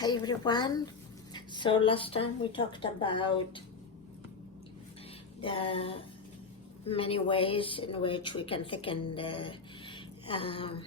Hi everyone. So last time we talked about the many ways in which we can thicken um,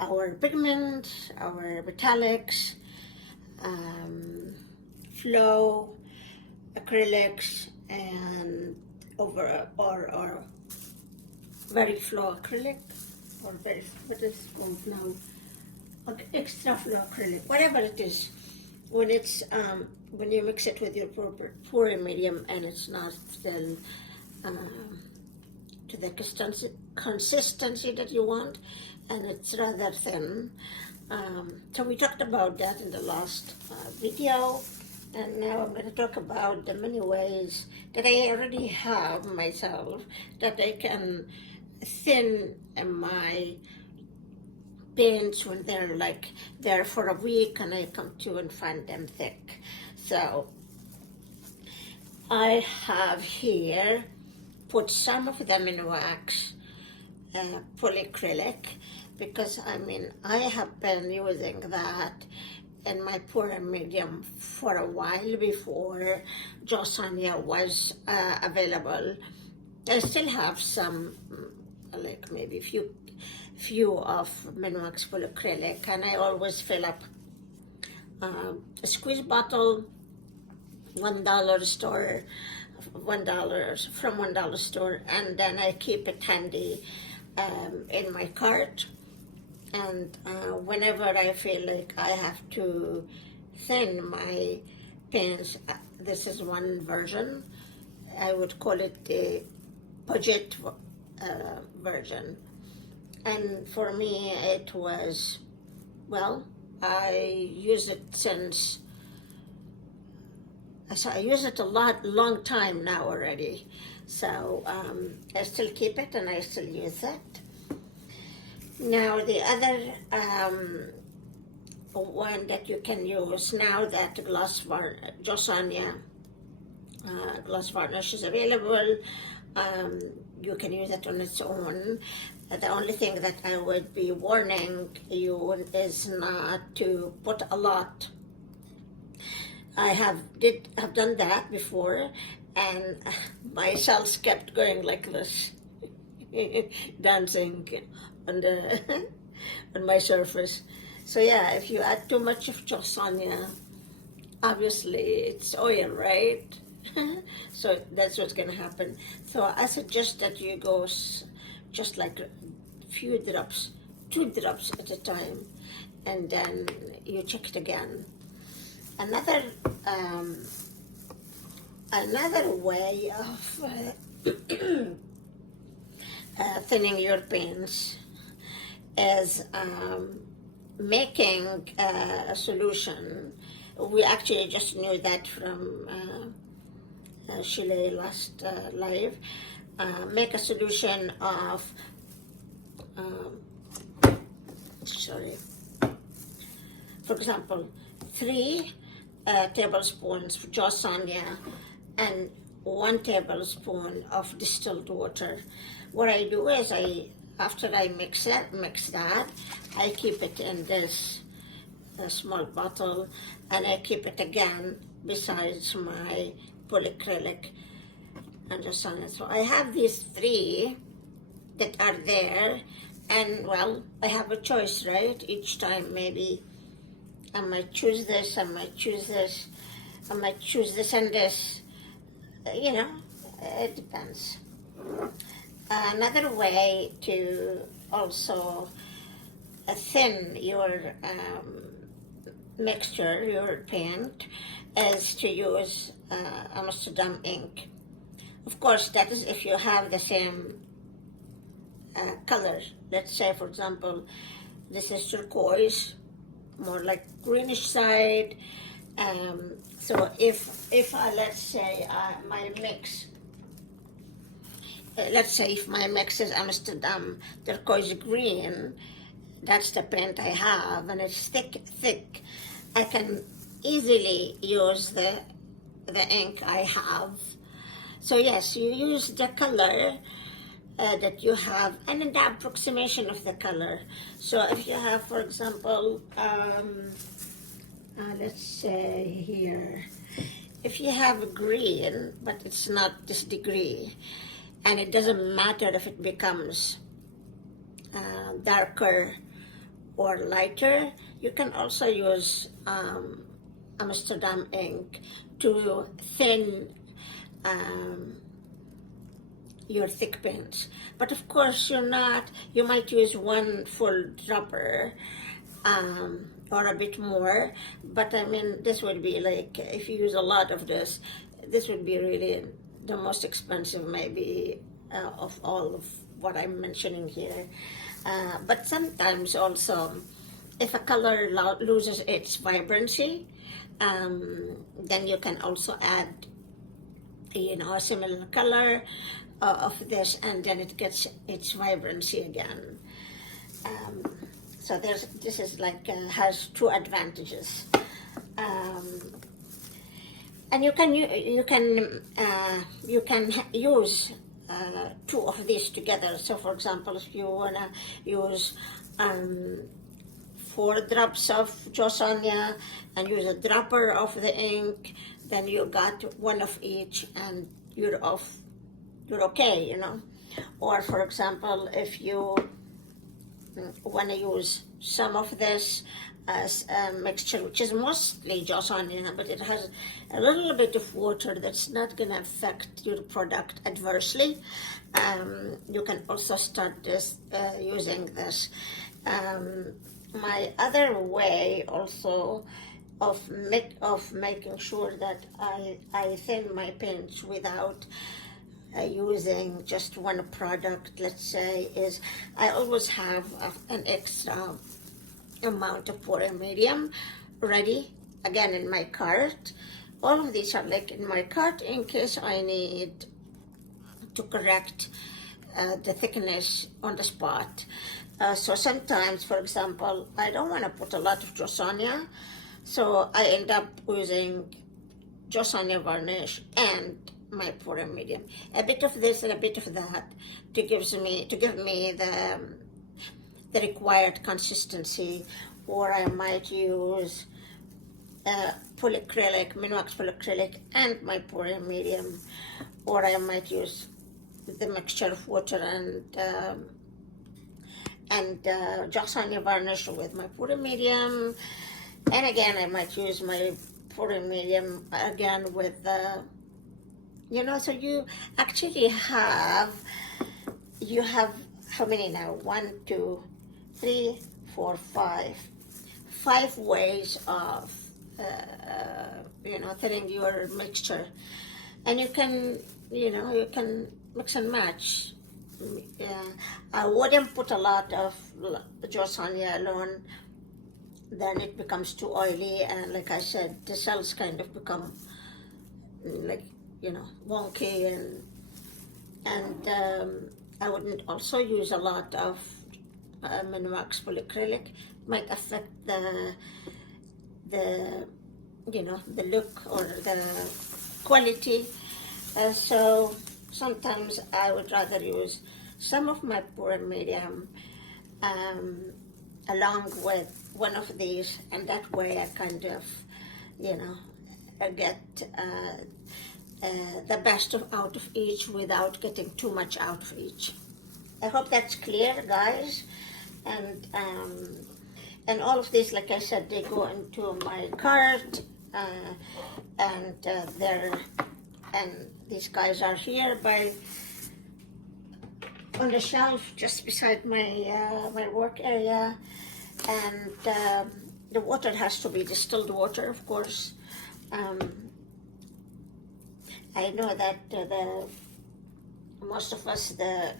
our pigment, our metallics, flow, acrylics, and or very flow acrylic, or very what is called now extra flow acrylic, whatever it is. When it's when you mix it with your pouring medium and it's not still to the consistency that you want, and it's rather thin. So we talked about that in the last video, and now I'm going to talk about the many ways that I already have myself that I can thin my paints when they're like there for a week and I come to and find them thick. So I have here put some of them in wax, polyacrylic, because I have been using that in my pouring medium for a while before Josania was available. I still have some, like maybe few of Minwax polyacrylic, and I always fill up a squeeze bottle, $1 store, $1 from $1 store, and then I keep it handy in my cart. And whenever I feel like I have to thin my paints, this is one version. I would call it the budget version. And for me, it was, well, I use it since, I use it a long time now already. So I still keep it and I still use it. Now the other one that you can use now that Josania gloss varnish is available, you can use it on its own. The only thing that I would be warning you is not to put a lot. I have done that before, and my cells kept going like this, dancing on my surface. So yeah, if you add too much of Josania, obviously it's oil, right? So that's what's gonna happen. So I suggest that you go just like a few drops, 2 drops at a time, and then you check it again. Another way of thinning your paints is making a solution. We actually just knew that from Chile last live. Make a solution of for example, 3 tablespoons of Josania and 1 tablespoon of distilled water. What I do is after I mix that, I keep it in this small bottle, and I keep it again besides my polyacrylic and Josania. So I have these 3 that are there, and well, I have a choice, right? Each time maybe I might choose this, I might choose this, I might choose this and this, it depends. Another way to also thin your mixture, your paint, is to use Amsterdam ink. Of course, that is if you have the same color. Let's say, for example, this is turquoise, more like greenish side. So if let's say my mix, let's say if my mix is Amsterdam turquoise green, that's the paint I have, and it's thick. I can easily use the ink I have. So yes, you use the color that you have, and in the approximation of the color. So if you have, for example, let's say here, if you have a green, but it's not this degree, and it doesn't matter if it becomes darker or lighter, you can also use Amsterdam ink to thin your thick paints. But of course, you might use one full dropper or a bit more, but I mean, this would be like, if you use a lot of this would be really the most expensive maybe of all of what I'm mentioning here. But sometimes also, if a color loses its vibrancy, then you can also add, a similar color of this, and then it gets its vibrancy again. So this is like has two advantages, and you can use two of these together. So, for example, if you wanna use 4 drops of Josania and use a dropper of the ink, then you got one of each, and you're okay, Or, for example, if you want to use some of this as a mixture, which is mostly Josania, but it has a little bit of water that's not going to affect your product adversely, you can also start using this. My other way also of making sure that I thin my paints without using just one product, let's say, is I always have an extra amount of pouring medium ready, again, in my cart. All of these are like in my cart in case I need to correct the thickness on the spot. So sometimes, for example, I don't want to put a lot of Josania, so I end up using Josania varnish and my pouring medium, a bit of this and a bit of that, to give me the required consistency. Or I might use polyacrylic, Minwax polyacrylic, and my pouring medium, or I might use the mixture of water and Josania varnish with my pouring medium, and again I might use my pouring medium again with so you actually have how many now? 1, 2, 3, 4, 5 ways of thinning your mixture, and you can mix and match. I wouldn't put a lot of Josania alone, then it becomes too oily, and like I said, the cells kind of become wonky, and I wouldn't also use a lot of Minwax polyacrylic. It might affect the look or the quality. So sometimes I would rather use some of my pouring medium along with one of these, and that way I kind of get the best out of each without getting too much out of each. I hope that's clear, guys. And all of these, like I said, they go into my cart, and these guys are here on the shelf just beside my work area, and the water has to be distilled water, of course. I know that most of us, the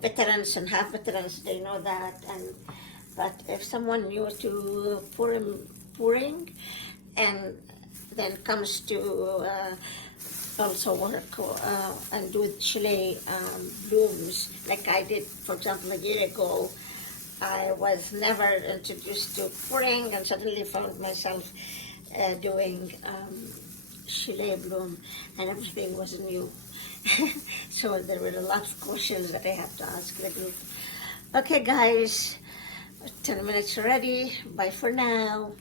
veterans and half veterans, they know that, but if someone new to pouring and then comes to also work and do Chile blooms, like I did, for example, a year ago, I was never introduced to pouring, and suddenly found myself doing Chile bloom, and everything was new. So there were a lot of questions that I have to ask the group. Okay, guys, 10 minutes already. Bye for now.